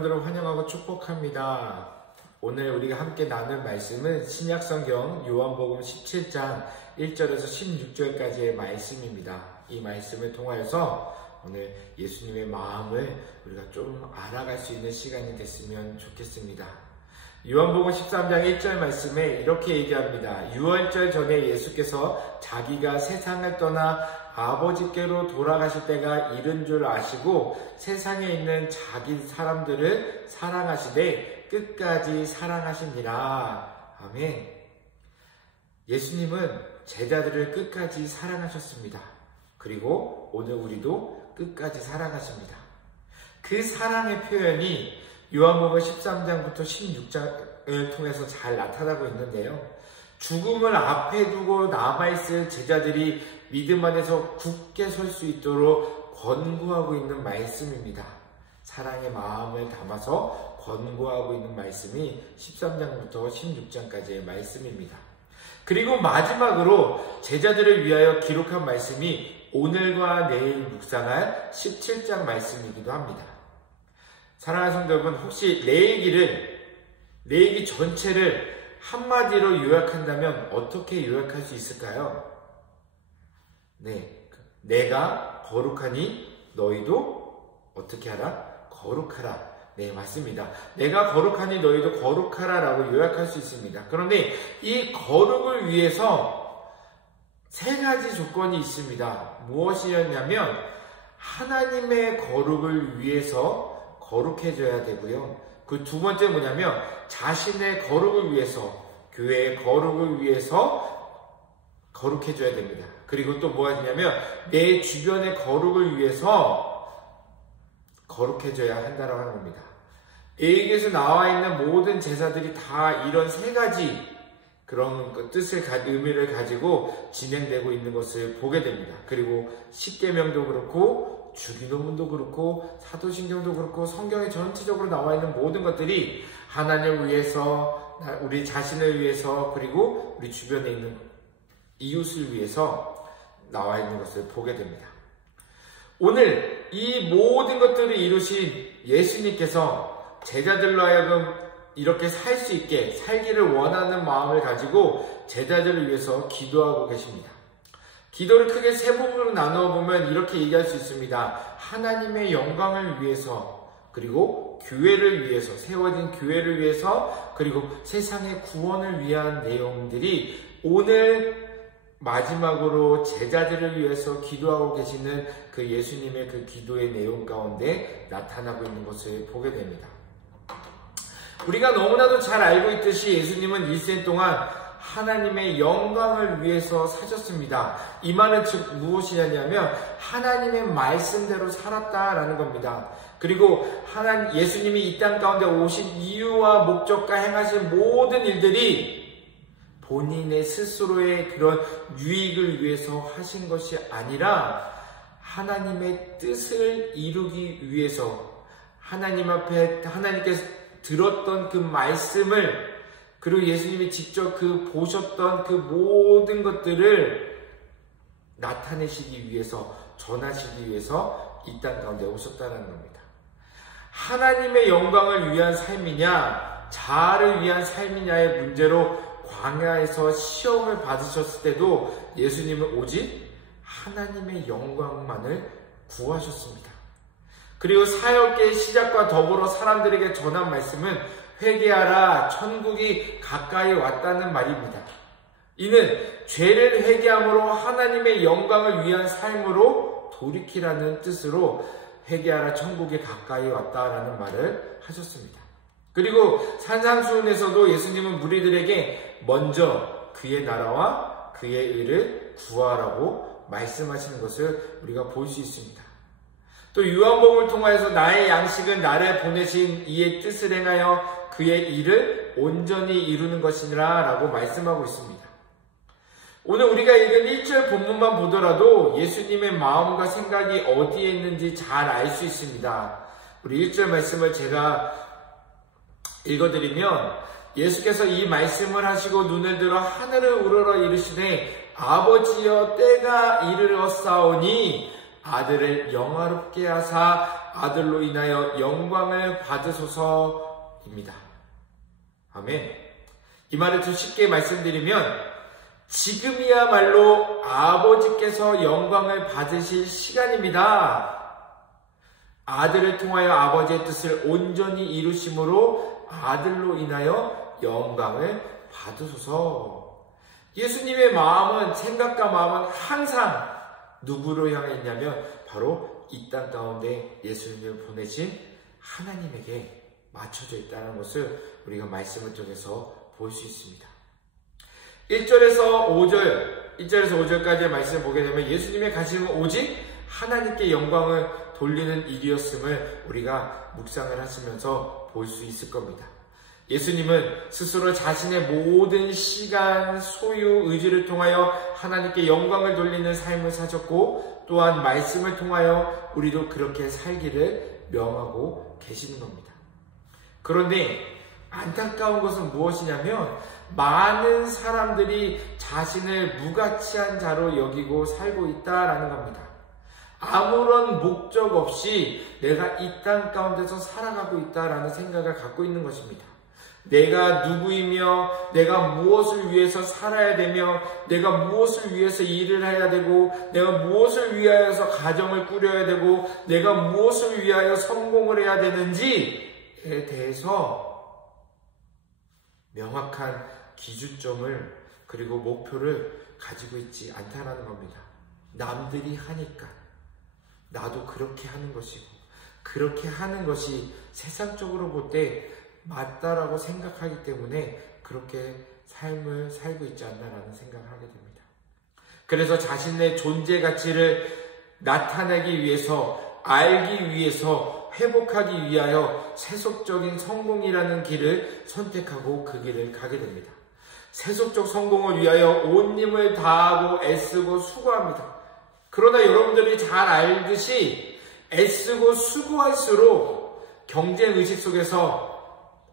여러분들을 환영하고 축복합니다. 오늘 우리가 함께 나눌 말씀은 신약성경 요한복음 17장 1절에서 16절까지의 말씀입니다. 이 말씀을 통하여서 오늘 예수님의 마음을 우리가 좀 알아갈 수 있는 시간이 됐으면 좋겠습니다. 요한복음 13장 1절 말씀에 이렇게 얘기합니다. 유월절 전에 예수께서 자기가 세상을 떠나 아버지께로 돌아가실 때가 이른 줄 아시고 세상에 있는 자기 사람들을 사랑하시되 끝까지 사랑하시니라. 아멘. 예수님은 제자들을 끝까지 사랑하셨습니다. 그리고 오늘 우리도 끝까지 사랑하십니다. 그 사랑의 표현이 요한복음 13장부터 16장을 통해서 잘 나타나고 있는데요. 죽음을 앞에 두고 남아있을 제자들이 믿음 안에서 굳게 설 수 있도록 권고하고 있는 말씀입니다. 사랑의 마음을 담아서 권고하고 있는 말씀이 13장부터 16장까지의 말씀입니다. 그리고 마지막으로 제자들을 위하여 기록한 말씀이 오늘과 내일 묵상할 17장 말씀이기도 합니다. 사랑하는 성도 여러분, 혹시 내 얘기 전체를 한마디로 요약한다면 어떻게 요약할 수 있을까요? 네, 내가 거룩하니 너희도 어떻게 하라? 거룩하라. 네, 맞습니다. 내가 거룩하니 너희도 거룩하라 라고 요약할 수 있습니다. 그런데 이 거룩을 위해서 세 가지 조건이 있습니다. 무엇이었냐면 하나님의 거룩을 위해서 거룩해져야 되고요. 그 두 번째 뭐냐면 자신의 거룩을 위해서, 교회의 거룩을 위해서 거룩해져야 됩니다. 그리고 또 뭐냐면 내 주변의 거룩을 위해서 거룩해져야 한다라고 하는 겁니다. 여기에서 나와 있는 모든 제사들이 다 이런 세 가지 그런 뜻을, 의미를 가지고 진행되고 있는 것을 보게 됩니다. 그리고 십계명도 그렇고 주기도문도 그렇고 사도신경도 그렇고 성경에 전체적으로 나와 있는 모든 것들이 하나님을 위해서, 우리 자신을 위해서, 그리고 우리 주변에 있는 이웃을 위해서 나와 있는 것을 보게 됩니다. 오늘 이 모든 것들을 이루신 예수님께서 제자들로 하여금 이렇게 살 수 있게 살기를 원하는 마음을 가지고 제자들을 위해서 기도하고 계십니다. 기도를 크게 세 부분으로 나누어 보면 이렇게 얘기할 수 있습니다. 하나님의 영광을 위해서, 그리고 교회를 위해서, 세워진 교회를 위해서, 그리고 세상의 구원을 위한 내용들이 오늘 마지막으로 제자들을 위해서 기도하고 계시는 그 예수님의 그 기도의 내용 가운데 나타나고 있는 것을 보게 됩니다. 우리가 너무나도 잘 알고 있듯이 예수님은 일생 동안 하나님의 영광을 위해서 사셨습니다. 이 말은 즉 무엇이냐면 하나님의 말씀대로 살았다라는 겁니다. 그리고 예수님이 이 땅 가운데 오신 이유와 목적과 행하신 모든 일들이 본인의 스스로의 그런 유익을 위해서 하신 것이 아니라 하나님의 뜻을 이루기 위해서 하나님 앞에 하나님께서 들었던 그 말씀을, 그리고 예수님이 직접 보셨던 그 모든 것들을 나타내시기 위해서, 전하시기 위해서 이 땅 가운데 오셨다는 겁니다. 하나님의 영광을 위한 삶이냐, 자아를 위한 삶이냐의 문제로 광야에서 시험을 받으셨을 때도 예수님은 오직 하나님의 영광만을 구하셨습니다. 그리고 사역의 시작과 더불어 사람들에게 전한 말씀은 회개하라, 천국이 가까이 왔다는 말입니다. 이는 죄를 회개함으로 하나님의 영광을 위한 삶으로 돌이키라는 뜻으로 회개하라, 천국이 가까이 왔다라는 말을 하셨습니다. 그리고 산상수훈에서도 예수님은 무리들에게 먼저 그의 나라와 그의 의를 구하라고 말씀하시는 것을 우리가 볼 수 있습니다. 또 요한복음을 통하여서 나의 양식은 나를 보내신 이의 뜻을 행하여 그의 일을 온전히 이루는 것이니라 라고 말씀하고 있습니다. 오늘 우리가 읽은 1절 본문만 보더라도 예수님의 마음과 생각이 어디에 있는지 잘 알 수 있습니다. 우리 1절 말씀을 제가 읽어드리면 예수께서 이 말씀을 하시고 눈을 들어 하늘을 우러러 이르시되 아버지여 때가 이르렀사오니 아들을 영화롭게 하사 아들로 인하여 영광을 받으소서입니다. 아멘. 이 말을 좀 쉽게 말씀드리면 지금이야말로 아버지께서 영광을 받으실 시간입니다. 아들을 통하여 아버지의 뜻을 온전히 이루심으로 아들로 인하여 영광을 받으소서. 예수님의 마음은, 생각과 마음은 항상 누구로 향해 있냐면 바로 이 땅 가운데 예수님을 보내신 하나님에게 맞춰져 있다는 것을 우리가 말씀을 통해서 볼 수 있습니다. 1절에서 5절까지의 말씀을 보게 되면 예수님의 가심은 오직 하나님께 영광을 돌리는 일이었음을 우리가 묵상을 하시면서 볼 수 있을 겁니다. 예수님은 스스로 자신의 모든 시간, 소유, 의지를 통하여 하나님께 영광을 돌리는 삶을 사셨고 또한 말씀을 통하여 우리도 그렇게 살기를 명하고 계시는 겁니다. 그런데 안타까운 것은 무엇이냐면 많은 사람들이 자신을 무가치한 자로 여기고 살고 있다라는 겁니다. 아무런 목적 없이 내가 이 땅 가운데서 살아가고 있다라는 생각을 갖고 있는 것입니다. 내가 누구이며 내가 무엇을 위해서 살아야 되며 내가 무엇을 위해서 일을 해야 되고 내가 무엇을 위하여서 가정을 꾸려야 되고 내가 무엇을 위하여 성공을 해야 되는지에 대해서 명확한 기준점을 그리고 목표를 가지고 있지 않다는 겁니다. 남들이 하니까 나도 그렇게 하는 것이고 그렇게 하는 것이 세상적으로 볼 때 맞다라고 생각하기 때문에 그렇게 삶을 살고 있지 않나라는 생각을 하게 됩니다. 그래서 자신의 존재 가치를 나타내기 위해서, 알기 위해서, 회복하기 위하여 세속적인 성공이라는 길을 선택하고 그 길을 가게 됩니다. 세속적 성공을 위하여 온 힘을 다하고 애쓰고 수고합니다. 그러나 여러분들이 잘 알듯이 애쓰고 수고할수록 경쟁의식 속에서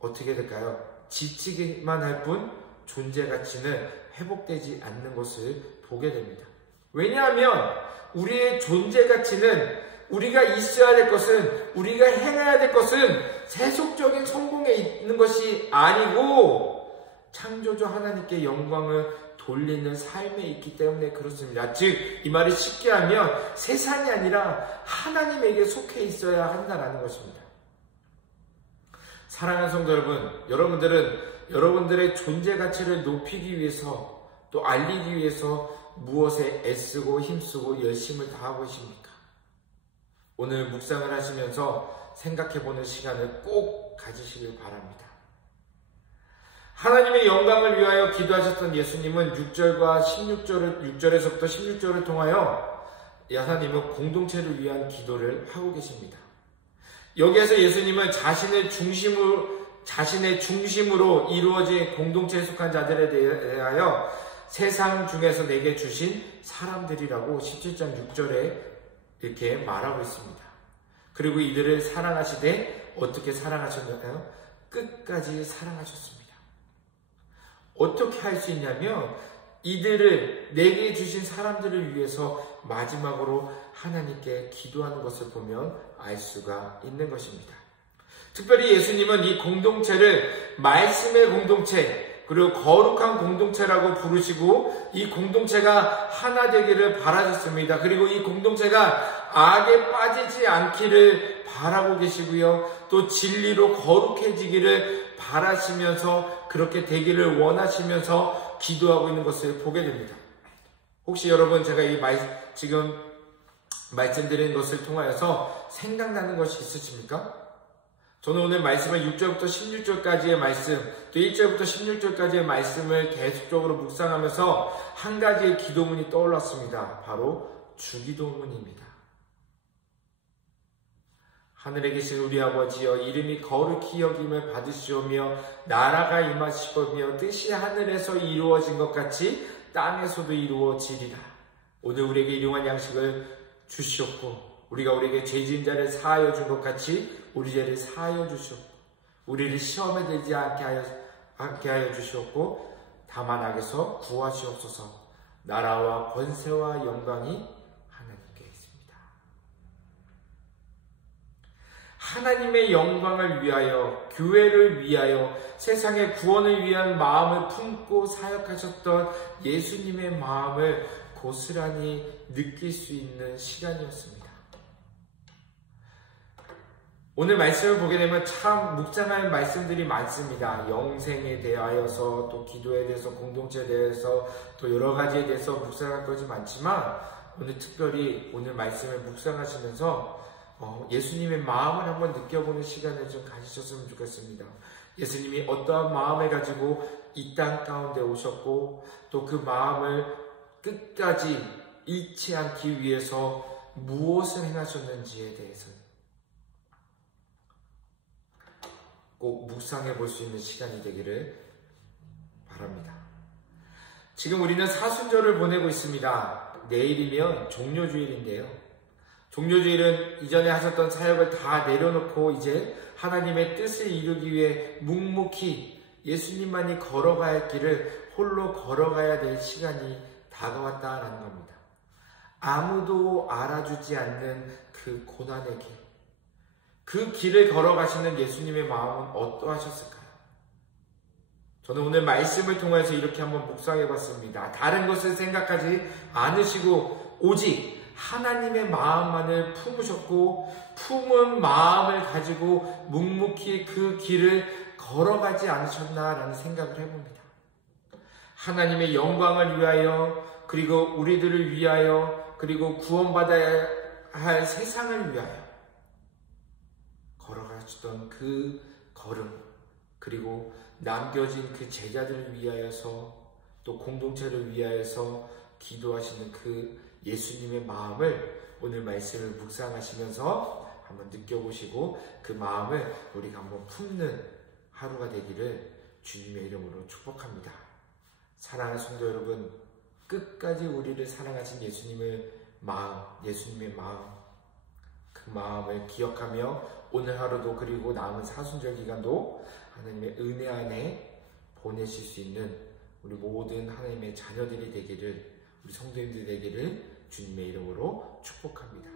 어떻게 될까요? 지치기만 할 뿐 존재 가치는 회복되지 않는 것을 보게 됩니다. 왜냐하면 우리의 존재 가치는 우리가 있어야 될 것은, 우리가 행해야 될 것은 세속적인 성공에 있는 것이 아니고 창조주 하나님께 영광을 돌리는 삶에 있기 때문에 그렇습니다. 즉, 이 말을 쉽게 하면 세상이 아니라 하나님에게 속해 있어야 한다는 것입니다. 사랑하는 성도 여러분, 여러분들은 여러분들의 존재 가치를 높이기 위해서 또 알리기 위해서 무엇에 애쓰고 힘쓰고 열심을 다하고 계십니까? 오늘 묵상을 하시면서 생각해보는 시간을 꼭 가지시길 바랍니다. 하나님의 영광을 위하여 기도하셨던 예수님은 6절에서부터 16절을 통하여 하나님은 공동체를 위한 기도를 하고 계십니다. 여기에서 예수님은 자신의 중심으로 이루어진 공동체에 속한 자들에 대하여 세상 중에서 내게 주신 사람들이라고 17장 6절에 이렇게 말하고 있습니다. 그리고 이들을 사랑하시되 어떻게 사랑하셨나요? 끝까지 사랑하셨습니다. 어떻게 할 수 있냐면 이들을 내게 주신 사람들을 위해서 마지막으로 하나님께 기도하는 것을 보면 알 수가 있는 것입니다. 특별히 예수님은 이 공동체를 말씀의 공동체 그리고 거룩한 공동체라고 부르시고 이 공동체가 하나 되기를 바라셨습니다. 그리고 이 공동체가 악에 빠지지 않기를 바라고 계시고요. 또 진리로 거룩해지기를 바라시면서 그렇게 되기를 원하시면서 기도하고 있는 것을 보게 됩니다. 혹시 여러분 제가 지금 말씀드린 것을 통하여서 생각나는 것이 있으십니까? 저는 오늘 말씀을 6절부터 16절까지의 말씀, 또 1절부터 16절까지의 말씀을 계속적으로 묵상하면서 한 가지의 기도문이 떠올랐습니다. 바로 주기도문입니다. 하늘에 계신 우리 아버지여, 이름이 거룩히 여김을 받으시오며 나라가 임하시오며 뜻이 하늘에서 이루어진 것 같이 땅에서도 이루어지리라. 오늘 우리에게 일용할 양식을 주시옵고 우리가 우리에게 죄진 자를 사하여 준 것 같이 우리 죄를 사하여 주시옵고 우리를 시험에 들지 않게 하여 주시옵고 다만 악에서 구하시옵소서. 나라와 권세와 영광이 하나님께 있습니다. 하나님의 영광을 위하여, 교회를 위하여, 세상의 구원을 위한 마음을 품고 사역하셨던 예수님의 마음을 고스란히 느낄 수 있는 시간이었습니다. 오늘 말씀을 보게 되면 참 묵상할 말씀들이 많습니다. 영생에 대하여서, 또 기도에 대해서, 공동체에 대해서, 또 여러 가지에 대해서 묵상할 것이 많지만, 오늘 특별히 오늘 말씀을 묵상하시면서 예수님의 마음을 한번 느껴보는 시간을 좀 가지셨으면 좋겠습니다. 예수님이 어떠한 마음을 가지고 이 땅 가운데 오셨고, 또 그 마음을 끝까지 잃지 않기 위해서 무엇을 행하셨는지에 대해서 꼭 묵상해 볼 수 있는 시간이 되기를 바랍니다. 지금 우리는 사순절을 보내고 있습니다. 내일이면 종료주일인데요. 종료주일은 이전에 하셨던 사역을 다 내려놓고 이제 하나님의 뜻을 이루기 위해 묵묵히 예수님만이 걸어가야 할 길을 홀로 걸어가야 될 시간이 다가왔다라는 겁니다. 아무도 알아주지 않는 그 고난의 길, 그 길을 걸어가시는 예수님의 마음은 어떠하셨을까요? 저는 오늘 말씀을 통해서 이렇게 한번 묵상해 봤습니다. 다른 것을 생각하지 않으시고 오직 하나님의 마음만을 품으셨고, 품은 마음을 가지고 묵묵히 그 길을 걸어가지 않으셨나라는 생각을 해봅니다. 하나님의 영광을 위하여, 그리고 우리들을 위하여, 그리고 구원받아야 할 세상을 위하여 걸어가셨던 그 걸음, 그리고 남겨진 그 제자들을 위하여서, 또 공동체를 위하여서 기도하시는 그 예수님의 마음을 오늘 말씀을 묵상하시면서 한번 느껴보시고, 그 마음을 우리가 한번 품는 하루가 되기를 주님의 이름으로 축복합니다. 사랑하는 성도 여러분, 끝까지 우리를 사랑하신 예수님의 마음, 그 마음을 기억하며 오늘 하루도, 그리고 남은 사순절 기간도 하나님의 은혜 안에 보내실 수 있는 우리 모든 하나님의 자녀들이 되기를, 우리 성도님들이 되기를 주님의 이름으로 축복합니다.